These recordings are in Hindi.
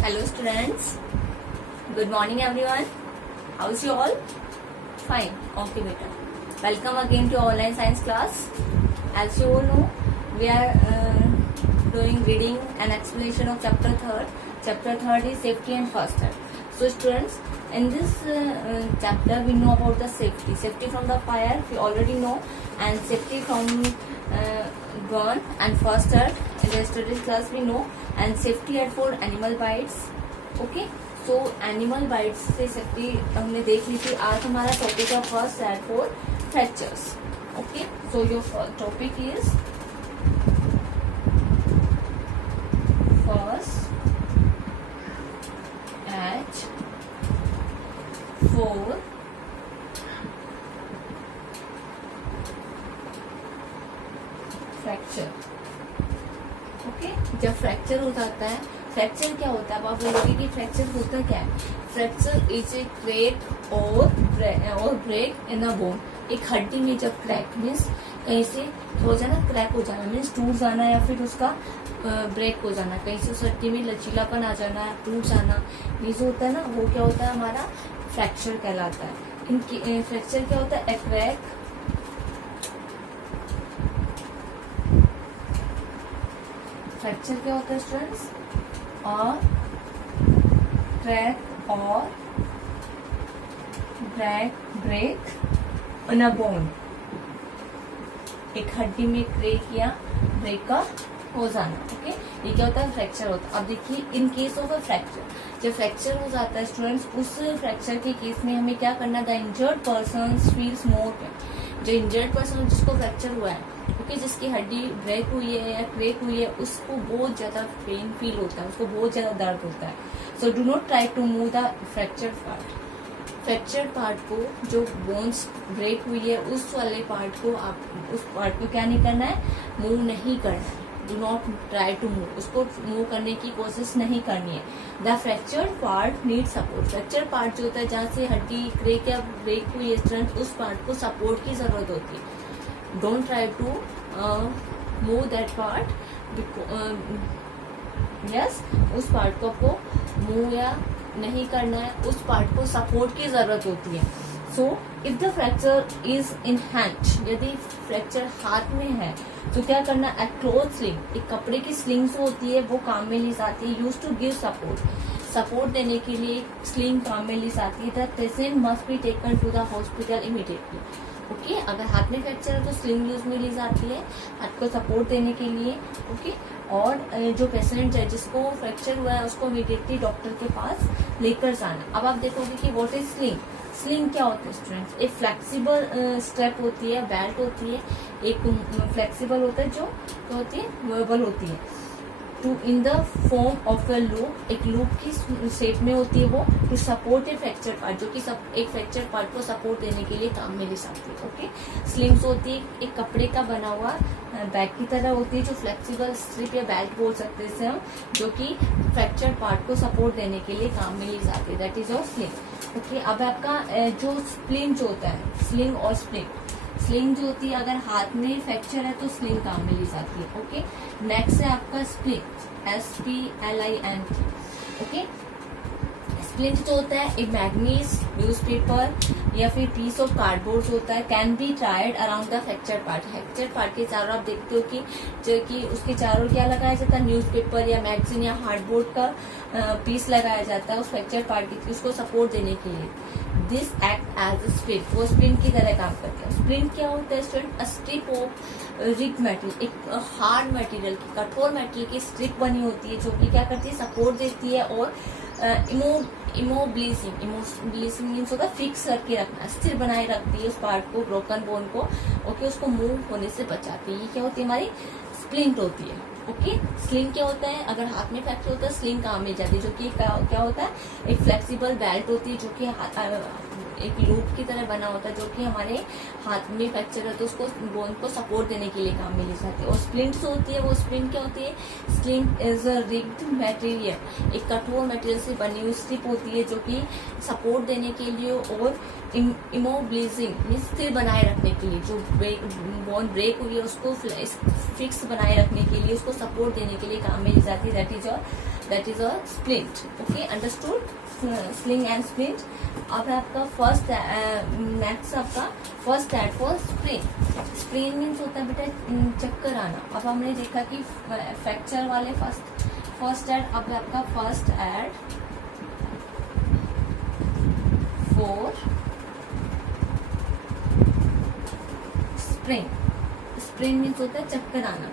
Hello students, good morning everyone. How's you all? Fine. Okay beta. Welcome again to online science class. As you all know, we are doing reading and explanation of chapter 3rd. Chapter 3rd is safety and first aid. So students, in this chapter we know about the safety. Safety from the fire we already know, and safety from burn and first aid in the yesterday's class we know, and safety aid for animal bites. Okay, so animal bytes से सेफ्टी हमने देख ली थी. आज हमारा टॉपिक है first aid for fractures. Okay, so your topic is first aid for fracture. Okay, जब फ्रैक्चर हो जाता है, फ्रैक्चर क्या होता है? अब आप बोलोगे कि फ्रैक्चर होता क्या है? फ्रैक्चर इज ए क्रैक और ब्रेक इन अ बोन. एक हड्डी में जब क्रैक मीन्स कहीं से हो जाना, क्रैक हो जाना मीन्स टूट जाना, या फिर उसका ब्रेक हो जाना, कहीं से उस हड्डी में लचीलापन आ जाना, टूट जाना, ये जो होता है ना, वो क्या होता है? हमारा फ्रैक्चर कहलाता है. इनकी फ्रैक्चर क्या होता है? ए क्रैक फ्रैक्चर क्या होता है स्टूडेंट्स? और क्रैक और ब्रेक इन अ बोन. एक हड्डी में क्रैक या ब्रेक का हो जाना. ओके, ये क्या होता है? फ्रैक्चर होता है. अब देखिए, in case of a fracture, जब फ्रैक्चर हो जाता है स्टूडेंट्स, उस फ्रैक्चर के केस में हमें क्या करना? The injured person feels more pen. जो इंजर्ड पर्सन जिसको फ्रैक्चर हुआ है, ओके, जिसकी हड्डी ब्रेक हुई है या क्रैक हुई है, उसको बहुत ज्यादा पेन फील होता है, उसको बहुत ज्यादा दर्द होता है. So do not try to move the fracture part. Fracture part को, जो बोन्स ब्रेक हुई है, उस वाले पार्ट को, आप उस पार्ट को क्या नहीं करना है? मूव नहीं करना है. Do not try to move. उसको मूव करने की कोशिश नहीं करनी है. The fracture part need support. Fracture part जो होता है, जहाँ से हड्डी क्रैक या ब्रेक हुई है, उस पार्ट को सपोर्ट की जरूरत होती है. Don't try to move that part. Yes, उस पार्ट को आपको मूव या नहीं करना है, उस पार्ट को सपोर्ट की जरूरत होती है. So if the fracture is in hand, यदि फ्रैक्चर हाथ में है, तो क्या करना? ए क्लोथ स्लिंग, एक कपड़े की स्लिंग जो होती है वो काम में ली जाती है. यूज टू गिव सपोर्ट देने के लिए स्लिंग काम में ली जाती है. The patient must be taken to the hospital immediately. Okay, अगर हाथ में फ्रैक्चर है तो स्लिंग यूज में ली जाती है हाथ को सपोर्ट देने के लिए. ओके, और जो पेशेंट है जिसको फ्रैक्चर हुआ है, उसको इमीडिएटली डॉक्टर के पास लेकर जाना. अब आप देखोगे कि व्हाट इज स्लिंग. स्लिंग क्या होता है स्टूडेंट्स? एक फ्लेक्सिबल स्ट्रेप होती है, बेल्ट होती है, एक फ्लेक्सिबल होता है, जो होती है वर्बल होती है, to in the form of a loop, एक लूप की शेप में होती है वो, to support a fracture part, जो कि एक फ्रैक्चर पार्ट को सपोर्ट देने के लिए काम में ले सकती है. ओके, स्लिंग्स होती है एक कपड़े का बना हुआ बैग की तरह होती है, जो फ्लेक्सिबल स्ट्रिप या बेल्ट बोल सकते हैं इसे हम, जो कि फ्रैक्चर पार्ट को सपोर्ट देने के लिए काम में ली जाती है. That is your sling. Okay, अब आपका जो स्प्लिंट जो होता है, स्लिंग और स्प्लिंट. स्लिंग जो होती है, अगर हाथ में फ्रैक्चर है तो स्लिंग काम में ली जाती है. ओके, नेक्स्ट है आपका स्प्लिंट, SPLINT. ओके, स्प्लिंट जो होता है एक मैग्नीज, न्यूज़पेपर या फिर पीस ऑफ कार्डबोर्ड होता है, can be tied around the fracture part. Fracture part के चारों आप देखते हो कि जो कि उसके चारों क्या लगाया जाता है? न्यूज़पेपर या मैगजीन या हार्डबोर्ड का पीस लगाया जाता है उस फ्रैक्चर पार्ट की, उसको सपोर्ट देने के लिए. This act as a splint, वो स्प्लिंट की तरह काम करता है. स्प्लिंट क्या होता है स्टूडेंट? अ स्ट्रिप ऑफ रिग मेटेरियल, एक हार्ड मटेरियल की, कठोर मटेरियल की स्ट्रिप बनी होती है, जो कि क्या करती है? सपोर्ट देती है और इमोबिलिजिंग मीन्स होता है फिक्स करके रखना, स्थिर बनाए रखती है उस पार्ट को, ब्रोकन बोन को. ओके, उसको मूव होने से बचाती है. ये क्या होती है? हमारी स्प्लिंट होती है. ओके, स्लिंग क्या होता है? अगर हाथ में फ्रैक्चर होता है, स्लिंग काम में जाती है, जो कि क्या होता है? एक फ्लेक्सिबल बेल्ट होती है, जो कि एक लूप की तरह बना होता है, जो कि हमारे हाथ में फ्रैक्चर है तो उसको बोन को सपोर्ट देने के लिए काम में ली जाती है. और स्प्लिंट होती है, वो स्प्लिंट क्या होती है? Splint is a rigged material, एक कठोर मटेरियल से बनी हुई स्ट्रिप होती है, जो कि सपोर्ट देने के लिए और इमोबिलिजिंग स्थिर बनाए रखने के लिए, जो बोन ब्रेक हुई है उसको फिक्स बनाए रखने के लिए, उसको सपोर्ट देने के लिए काम में ली जाती है. That is your that is a splint. Okay, understood. Sling and splint. अब आपका फर्स्ट, नेक्स्ट आपका first aid for sprain. Sprain means होता है बेटा चक्कर आना. अब हमने देखा कि फ्रैक्चर वाले फर्स्ट एड. अब आपका first aid for sprain. Sprain means होता है चक्कर आना.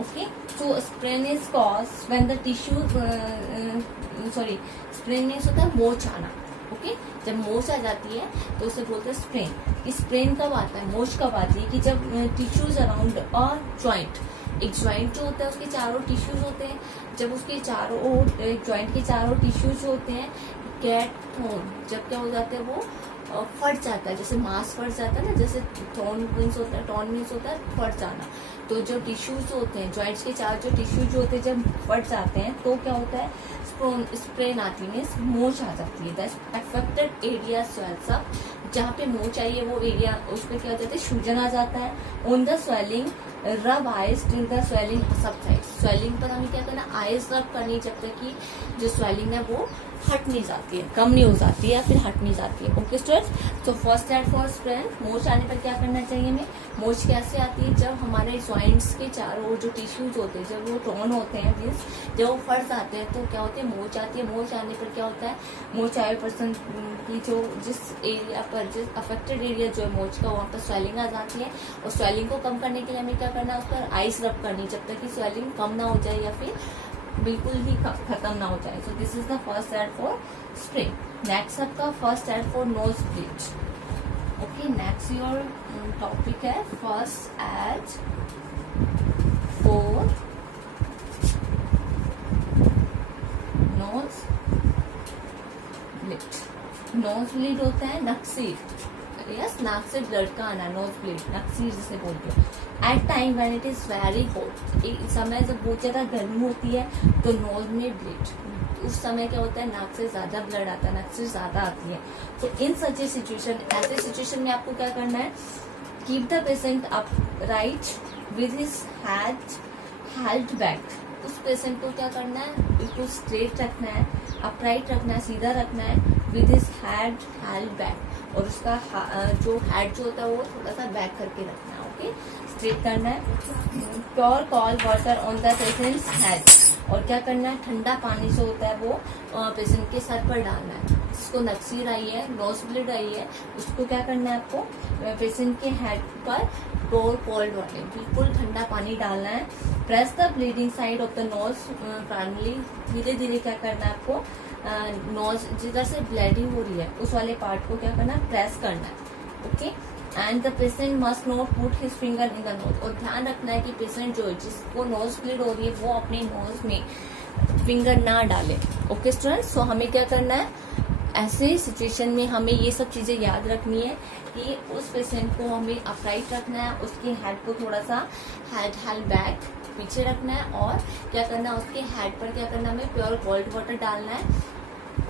Okay, so sprain is cause when the tissue, sprain means होता है मोच आना. ओके, जब मोच आ जाती है तो उसे बोलते हैं स्प्रेन. स्प्रेन कब आता है, मोच कब आती है, कि जब टिश्यूज अराउंड अ ज्वाइंट, एक ज्वाइंट जो होता है उसके चारों टिश्यूज होते हैं, जब उसके चारों ज्वाइंट के चारों टिश्यूज होते हैं गेट थोन, जब क्या हो जाते हैं वो फट जाता है. जैसे मांस फट जाता है ना, जैसे थोन मीन्स होता है, टॉन मीन्स होता है फट जाना. तो जो टिश्यूज होते हैं ज्वाइंट्स के चार जो टिश्यूज होते हैं जब फट जाते हैं तो क्या होता है, स्प्रेन आती है, मीन्स मोच आ जाती है. That affected area swells up. जहाँ पे मोच आई है वो एरिया, उस पर क्या हो जाता है, सूजन आ जाता है. ऑन द स्वेलिंग रब eyes till the swelling subside. Swelling पर हमें क्या करना, आइज रब करनी जब तक कि जो स्वेलिंग है वो हट नहीं जाती है, कम नहीं हो जाती है या फिर हट नहीं जाती है. ओके स्टूडेंट्स, तो फर्स्ट एड फॉर स्प्रेन. मोच आने पर क्या करना चाहिए हमें. मोच कैसे आती है, जब हमारे ज्वाइंट्स के चारों जो टिश्यूज होते हैं जब वो टॉन होते हैं, मीन्स जब वो फट जाते हैं तो क्या होते हैं, मोच आती है. मोच आने पर क्या होता है, मोच आए पर्सन की जो जिस एरिया पर, जिस अफेक्टेड एरिया जो है मोच का, वहाँ पर स्वेलिंग आ जाती है. और स्वेलिंग को कम करने के लिए हमें क्या करना है, उस पर आइस रब करनी जब तक कि स्वेलिंग कम ना हो जाए या फिर बिल्कुल ही खत्म ना हो जाए. So this is the first aid for sprain. Next आपका first aid for nose bleed. Okay, next your topic है first aid for nose bleed. Nose bleed होता है नक्सीर. यस, नाक से ब्लड का आना, नोज ब्लीड, नक्सीर जिसे बोलते हैं. At time when it is very hot, एक समय जब बहुत ज्यादा गर्मी होती है तो नोज में ब्लीड, उस समय क्या होता है, नाक से ज्यादा ब्लड आता है, नक्सीर ज्यादा आती है. तो इन सच ए सिचुएशन, ऐसे सिचुएशन में आपको क्या करना है, keep the patient up right with his head held back. उस पेशेंट को क्या करना है, बिल्कुल स्ट्रेट रखना है, अपराइट रखना है, सीधा रखना है, with his head held back. और उसका जो हेड जो होता है वो थोड़ा सा बैक करके रखना है. ओके, स्ट्रेट करना है. Pure cold water on the patients head. और क्या करना है, ठंडा पानी जो होता है वो पेशेंट के सर पर डालना है. जिसको नक्सीर आई है, नोज ब्लीड आई है, उसको क्या करना है, आपको पेशेंट के हेड पर प्योर कोल्ड वाटर, बिल्कुल ठंडा पानी डालना है. Press the bleeding side of the nose primarily. धीरे धीरे क्या करना है आपको, नोज जिधर से ब्लीडिंग हो रही है उस वाले पार्ट को क्या करना है, प्रेस करना है. Okay, and the patient must not put his finger in the nose. और ध्यान रखना है कि पेशेंट जो जिसको नोज ब्लीड हो रही है वो अपने नोज में फिंगर ना डाले. ओके स्टूडेंट्स, सो हमें क्या करना है, ऐसे सिचुएशन में हमें ये सब चीजें याद रखनी है कि उस पेशेंट को हमें अपराइट रखना है, उसके हेड को थोड़ा सा हेड हेल्ड बैक पीछे रखना है. और क्या करना है, उसके हेड पर क्या करना है, हमें प्योर कोल्ड वाटर डालना है.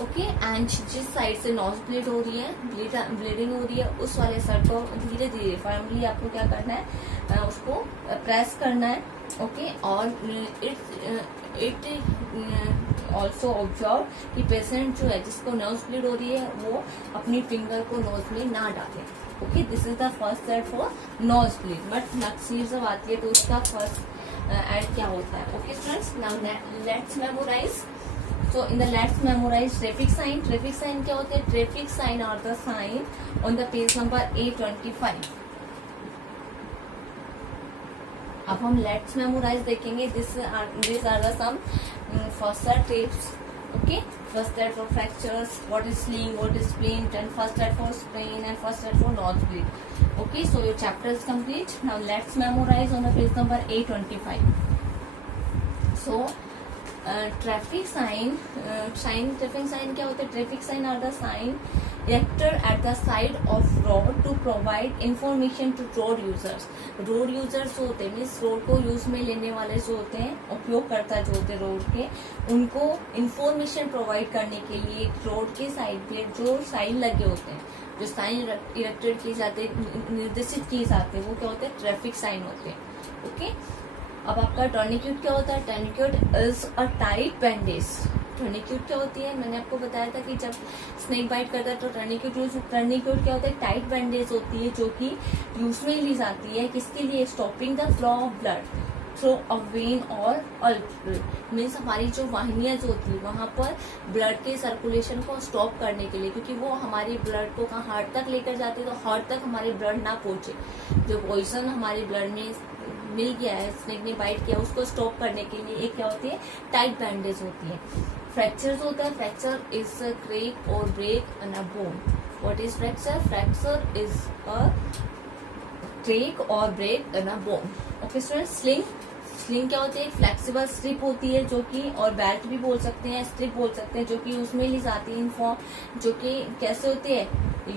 ओके, एंड जिस साइड से नोज ब्लीड हो रही है, ब्लीडिंग हो रही है, उस वाले सर को धीरे धीरे फर्मली आपको क्या करना है, उसको प्रेस करना है. ओके, और इट ऑल्सो ऑब्जर्व कि पेशेंट जो है जिसको नोज ब्लीड हो रही है वो अपनी फिंगर को नोज में ना डाले. Okay, this is the first aid for nose bleed. But नक्सीर जब आती है तो उसका फर्स्ट एड क्या होता है. Okay students, now let's memorise. So in the let's memorize traffic sign. Traffic sign क्या होते हैं, traffic sign are the sign on the page number A25. अब हम let's memorize देखेंगे. These are the some first aid tips. Okay, first aid for fractures, what is sling, what is splint, and first aid for sprain, and first aid for nosebleed. Okay, so your chapter is complete. Now let's memorize on the page number A25. So traffic sign, traffic sign क्या होता है, traffic sign are the sign erected at the side of road to provide information to road users. Road users होते हैं, मीन्स रोड को यूज में लेने वाले जो होते हैं, उपयोगकर्ता जो होते हैं रोड के, उनको इंफॉर्मेशन प्रोवाइड करने के लिए रोड के साइड पे जो साइन लगे होते हैं, जो साइन इरेक्टेड किए जाते हैं, निर्देशित किए जाते हैं, वो क्या होते हैं, ट्रैफिक साइन होते हैं. ओके, अब आपका टर्निक्यूट क्या होता है? टर्निक्यूट इज अ टाइट बैंडेज। टर्निक्यूट क्या होती है? मैंने आपको बताया था कि जब स्नेक बाइट करता है तो टर्निक्यूट क्या होता है? टाइट बैंडेज होती है जो कि यूज में ली जाती है किसके लिए? Stopping the flow of blood through a when और आर्टरी। मीन्स हमारी जो वाहिनियां जो होती है वहां पर ब्लड के सर्कुलेशन को स्टॉप करने के लिए, क्योंकि वो हमारे ब्लड को कहाँ हार्ट तक लेकर जाती है, तो हार्ट तक हमारे ब्लड ना पहुंचे। जो पॉइजन हमारे ब्लड में मिल गया है, स्नेक ने बाइट किया, उसको स्टॉप करने के लिए एक क्या होती है? टाइट बैंडेज होती है। फ्रैक्चर जो होता है, फ्रैक्चर इज अ क्रैक और break in a bone. What is fracture? Fracture is a crack और break in a bone. Okay students, sling क्या होती है? फ्लेक्सिबल स्ट्रिप होती है जो कि, और बेल्ट भी बोल सकते हैं, स्ट्रिप बोल सकते हैं, जो कि उसमें ली जाती है इन फॉर्म, जो कि कैसे होती है?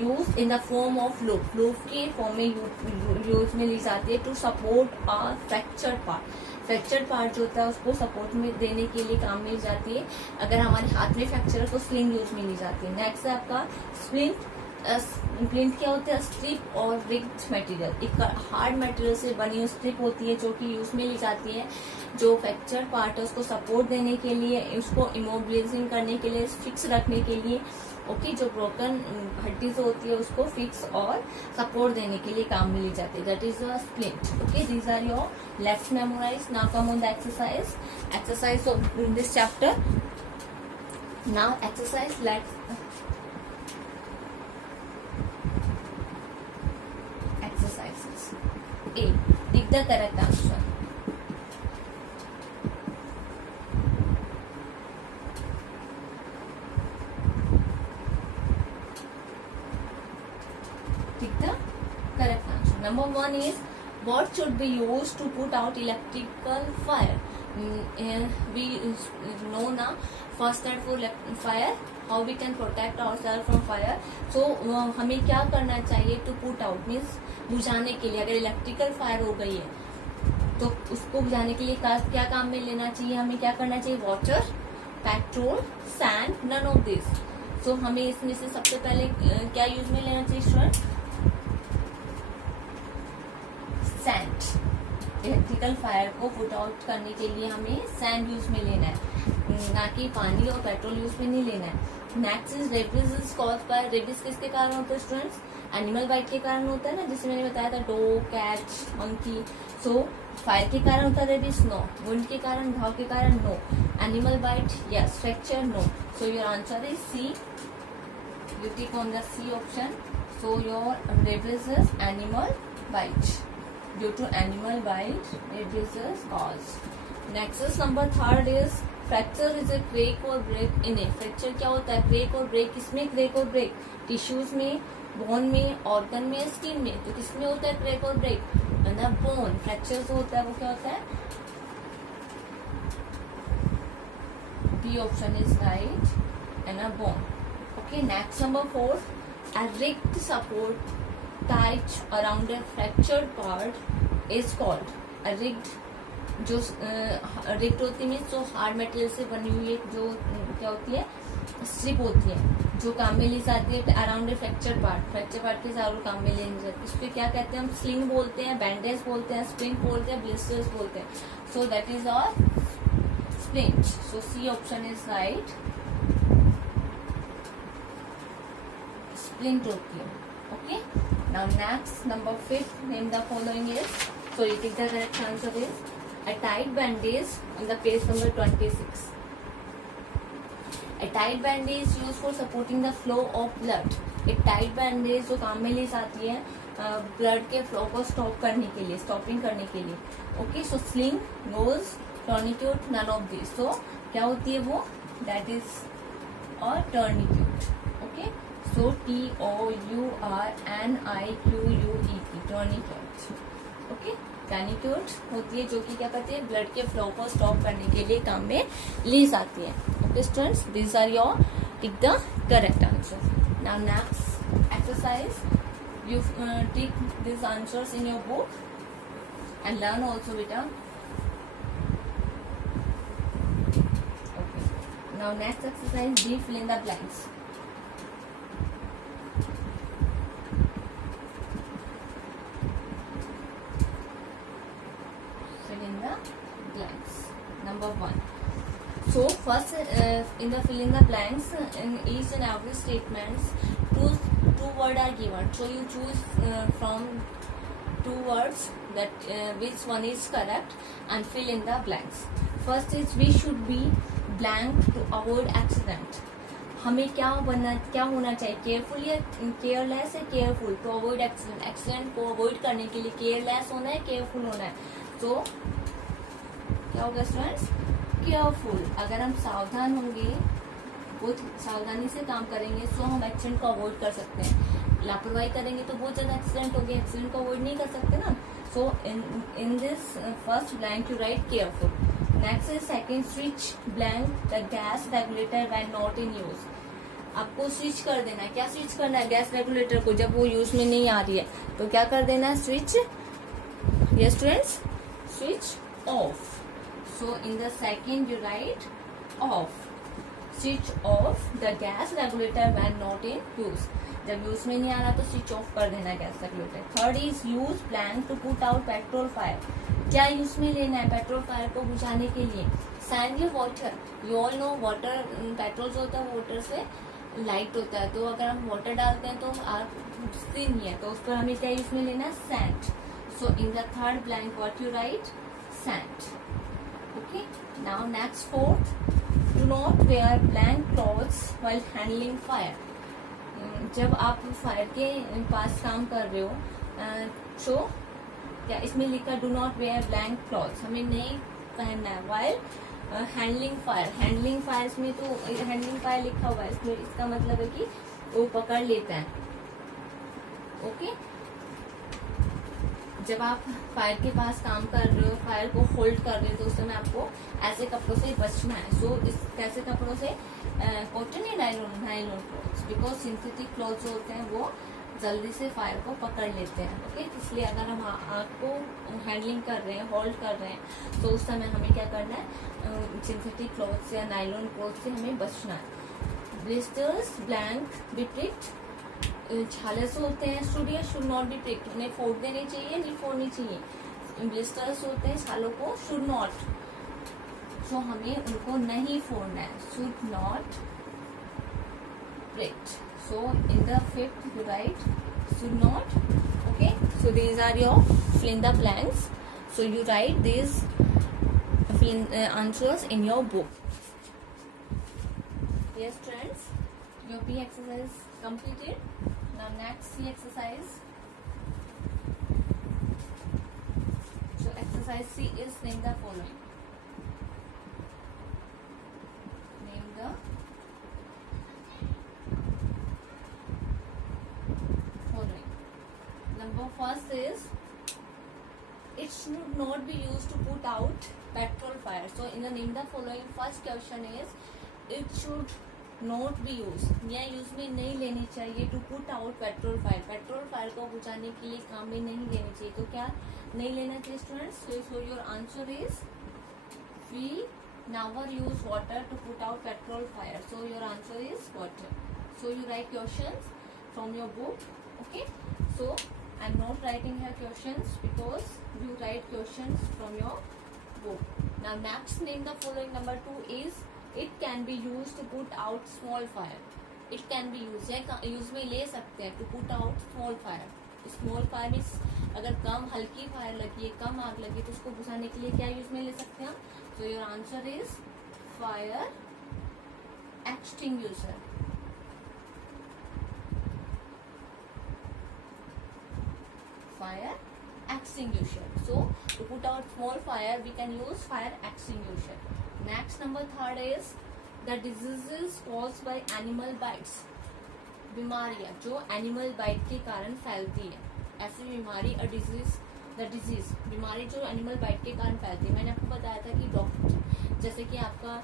Use in the form of loop. Loop के फॉर्म में यूज में ली जाती है to support a fractured part. Fractured part जो होता है उसको सपोर्ट में देने के लिए काम में ली जाती है। अगर हमारे हाथ में फ्रैक्चर है तो स्लिंग यूज में ली जाती है। नेक्स्ट है आपका स्प्लिंट। स्प्लिंट क्या होता है? स्ट्रिप और रिग्ड मटेरियल, एक हार्ड मटेरियल से बनी हुई स्ट्रिप होती है जो कि यूज में ली जाती है, जो फ्रैक्चर पार्ट है उसको सपोर्ट देने के लिए, उसको इमोबिलाइजिंग करने के लिए, फिक्स रखने के लिए। ओके, जो ब्रोकन हड्डी जो होती है उसको फिक्स और सपोर्ट देने के लिए काम में ली जाती है। That is a splint. Okay, these are your left memorise. Now come on the exercise of this chapter. Now exercise let's A. Pick the correct answer. Pick the correct answer. Number 1 is, what should be used to put out electrical fire? We know now first step for fire, how we can protect ourselves from fire. So हमें क्या करना चाहिए? to put out means बुझाने के लिए। अगर इलेक्ट्रिकल फायर हो गई है तो उसको बुझाने के लिए क्या काम में लेना चाहिए? हमें क्या करना चाहिए? Water, petrol, sand, none of this. So हमें इसमें से सबसे पहले क्या यूज में लेना चाहिए स्टूडेंट? सैंड। इलेक्ट्रिकल फायर को पुट आउट करने के लिए हमें सैंड यूज में लेना है, ना कि पानी और पेट्रोल यूज में नहीं लेना है। Next is rabies is caused by. Rabies किसके कारण होता है स्टूडेंट्स? एनिमल बाइट के कारण होता है ना, जिसे मैंने बताया था, dog, cat, monkey. So fire के कारण होता है रेबिस? नो। वुंड के कारण, घाव के कारण? No. Animal bite? Yes. Fracture? No. So your answer is C. You tick on the C option. So your rabies is animal bite. Due to animal bite rabies is caused. Next is number 3 is, fracture is a crack और ब्रेक इन ए। फ्रैक्चर क्या होता है? क्रैक और ब्रेक। किसमें क्रैक और ब्रेक? टिश्यूज में, बोन में, ऑर्गन में, स्किन में। तो किसमें होता है क्रैक और ब्रेक? The bone. फ्रैक्चर जो होता है वो क्या होता है? B option is right, in a bone. Okay, next number 4, a rigged support tied around a fractured part is called a rigged। जो रिग्ड होती है जो हार्ड मटेरियल से बनी हुई एक जो क्या होती है? स्ट्रिप होती है जो काम में ली जाती है around a fracture part. Fracture part के चारों काम में ली जाती है। इसको क्या कहते हैं? हम स्लिंग बोलते हैं, बैंडेज बोलते हैं, स्प्रिंट बोलते हैं, ब्लिस्टर्स बोलते हैं। So that is our splint. So C option is right, splint होती है। Okay, now next number 5, name the following is, so you take the correct answer is a tight bandage on the page number 26. A tight bandage is used for supporting the flow of blood. एक टाइट बैंडेज जो काम में ली जाती है ब्लड के फ्लो को स्टॉप करने के लिए, स्टॉपिंग करने के लिए। Okay, so sling, nose, tourniquet, none of this. So क्या होती है वो? That is or tourniquet. Okay, so TOURNIQUET, tourniquet. Okay, tourniquet होती है जो कि क्या करती है? ब्लड के फ्लो को स्टॉप करने के लिए काम में ली जाती है। Okay students, this are your tick the correct answer. Now next exercise, you tick this answers in your book and learn also बेटा। Okay, now next exercise, B fill in the blanks. the blanks. Number 1. So first, in the fill in the blanks, in each and every statements, two words are given. So you choose from 2 words that which one is correct and fill in the blanks. First is we should be blank to avoid accident. हमें क्या होना चाहिए, केयरफुल या केयरलेस है, careful to avoid accident. Accident को अवॉइड करने के लिए केयरलेस होना है, केयरफुल होना है. तो क्या होगा स्टूडेंट्स, केयरफुल. अगर हम सावधान होंगे, बहुत सावधानी से काम करेंगे, सो हम एक्सीडेंट को अवॉइड कर सकते हैं. लापरवाही करेंगे तो बहुत ज्यादा एक्सीडेंट हो गया, एक्सीडेंट को अवॉइड नहीं कर सकते ना. So in this first blank you write careful. Next is second, switch blank the gas regulator when not in use. आपको स्विच कर देना है. क्या स्विच करना है, गैस रेगुलेटर को, जब वो यूज में नहीं आ रही है तो क्या कर देना है, switch. Yes students, switch off. So in the second you write off. Switch off the gas regulator when not in use. जब यूज में नहीं आ रहा तो स्विच ऑफ कर देना gas regulator. Third is use blank to put out petrol fire. क्या यूज में लेना है पेट्रोल फायर को बुझाने के लिए, सैंड या water. You all know water, petrol जो होता है वाटर से लाइट होता है, तो अगर हम वाटर डालते हैं तो आग बुझती नहीं है, तो उस पर हमें क्या यूज में लेना है, sand. So in the third blank what you write, sand. Okay. Now next fourth, do not wear blank clothes while handling fire. जब आप फायर के पास काम कर रहे हो, सो क्या इसमें लिखा do not wear blank clothes, हमें नहीं पहनना है while handling fire. Handling fire में तो हैंडलिंग फायर लिखा हुआ है, इसमें इसका मतलब है कि वो पकड़ लेता है. ओके. जब आप फायर के पास काम कर रहे हो, फायर को होल्ड कर रहे हो, तो उस समय आपको ऐसे कपड़ों से बचना है. सो इस कैसे कपड़ों से, कॉटन या nylon clothes, because synthetic clothes जो होते हैं वो जल्दी से फायर को पकड़ लेते हैं. ओके. इसलिए अगर हम आग को हैंडलिंग कर रहे हैं, होल्ड कर रहे हैं, तो उस समय हमें क्या करना है, सिंथेटिक क्लॉथ या नाइलॉन क्लॉथ से हमें बचना है. Blisters blank be pricked. छाले से होते हैं, शुड या शुड नॉट बी प्रिक्ड. उन्हें फोड़ देनी चाहिए, नहीं फोड़नी चाहिए. ब्लिस्टर्स होते हैं छालों को, शुड नॉट, सो हमें उनको नहीं फोड़ना है, should not pricked. So in the fifth you write should not. Okay, so these are your fill in the blanks. So you write these fill in answers in your book. Yes friends, your B exercise completed. Now next C exercise. So exercise C is name the following. Name the number first is it should not be used to put out petrol fire. So in the name the following, first question is it should not be used, या यूज में नहीं लेनी चाहिए, to put out petrol fire. Petrol fire को बुझाने के लिए काम में नहीं लेनी चाहिए. तो क्या नहीं लेना चाहिए students? So your answer is we never use water to put out petrol fire. So your answer is water. So you write questions from your book. Okay. So I'm not writing here questions because you write questions from your book. Now next, name the following. Number 2 is it can be used to put out small fire. It can be used, या यूज में ले सकते हैं, to put out small fire. Small fire means अगर कम हल्की फायर लगी है, कम आग लगी, तो उसको बुझाने के लिए क्या यूज में ले सकते हैं हम? सो your answer is fire extinguisher. Fire extinguisher. So to put out small fire we can use fire extinguisher. Next, number 3 is the diseases caused by animal bites. बीमारियां जो एनिमल बाइट के कारण फैलती है. ऐसी बीमारी अ डिजीज, द डिजीज बीमारी जो एनिमल बाइट के कारण फैलती है. मैंने आपको बताया था कि डॉक्टर, जैसे कि आपका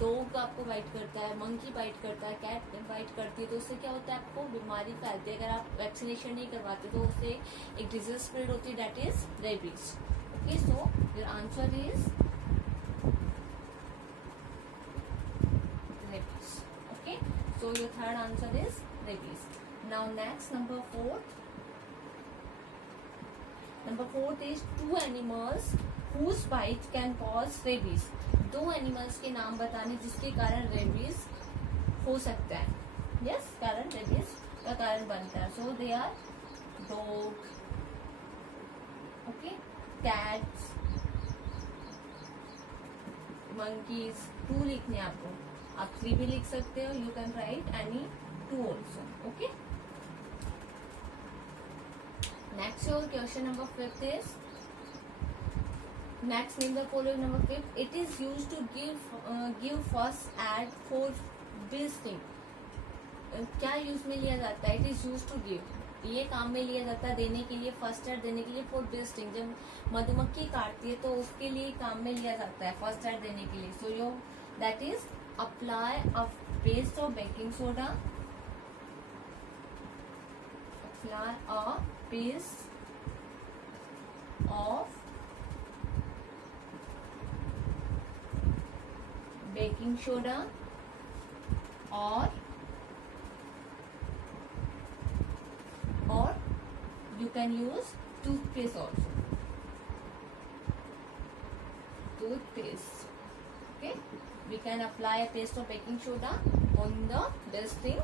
डॉग आपको बाइट करता है, मंकी बाइट करता है, कैट बाइट करती है, तो उससे क्या होता है, आपको बीमारी फैलती है. अगर आप वैक्सीनेशन नहीं करवाते तो उससे एक डिजीज स्प्रेड होती है, that is rabies. Okay. So your answer is rabies. Okay. So your third answer is rabies. Now next, number 4. Number 4 is two animals whose bite can cause rabies. 2 animals के नाम बताने जिसके कारण रेबीज हो सकता है. यस, कारण रेबीज का कारण बनता है. So they are dog, okay, cats, monkeys. 2 लिखने आपको. आप 3 भी लिख सकते हो. You can write any 2 also. Okay. Next your question number 5 is, next name the following. number 5, it is used to give first aid for this thing. क्या यूज में लिया जाता है? It is use to give. ये काम में लिया जाता है देने के लिए, फर्स्ट एड देने के लिए. फॉर बेस्टिंग, जब मधुमक्खी काटती है तो उसके लिए काम में लिया जाता है फर्स्ट एड देने के लिए. So yo that is apply a paste of baking soda. Apply a paste of baking soda or you can use toothpaste also. Toothpaste. Okay, we can apply a paste of baking soda on the this thing.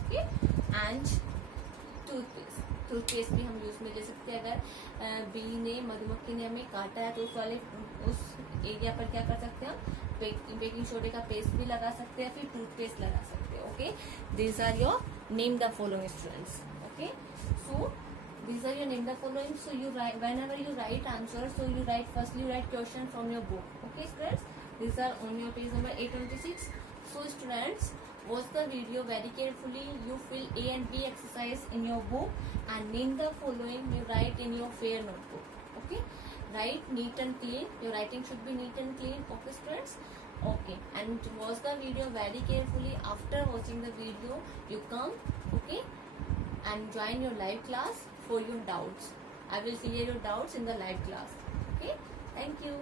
Okay, and toothpaste भी हम यूज में ले सकते हैं. अगर बी ने, मधुमक्खी ने हमें काटा है तो उस एरिया पर क्या कर सकते हैं हम? बेकिंग सोडे का पेस्ट भी लगा सकते हैं, फिर टूथपेस्ट लगा सकते हैं. Okay, this are your name the following students. Okay, so these are your name the following. So you write, whenever you write answer, so you write, firstly you write question from your book. Okay students, these are on your page number 826. So students, watch the video very carefully. You fill A and B exercise in your book and name the following you write in your fair notebook. Okay, write neat and clean. Your writing should be neat and clean. Okay students. Okay, and watch the video very carefully. After watching the video, you come, okay, and join your live class for your doubts. I will clear your doubts in the live class. Okay, thank you.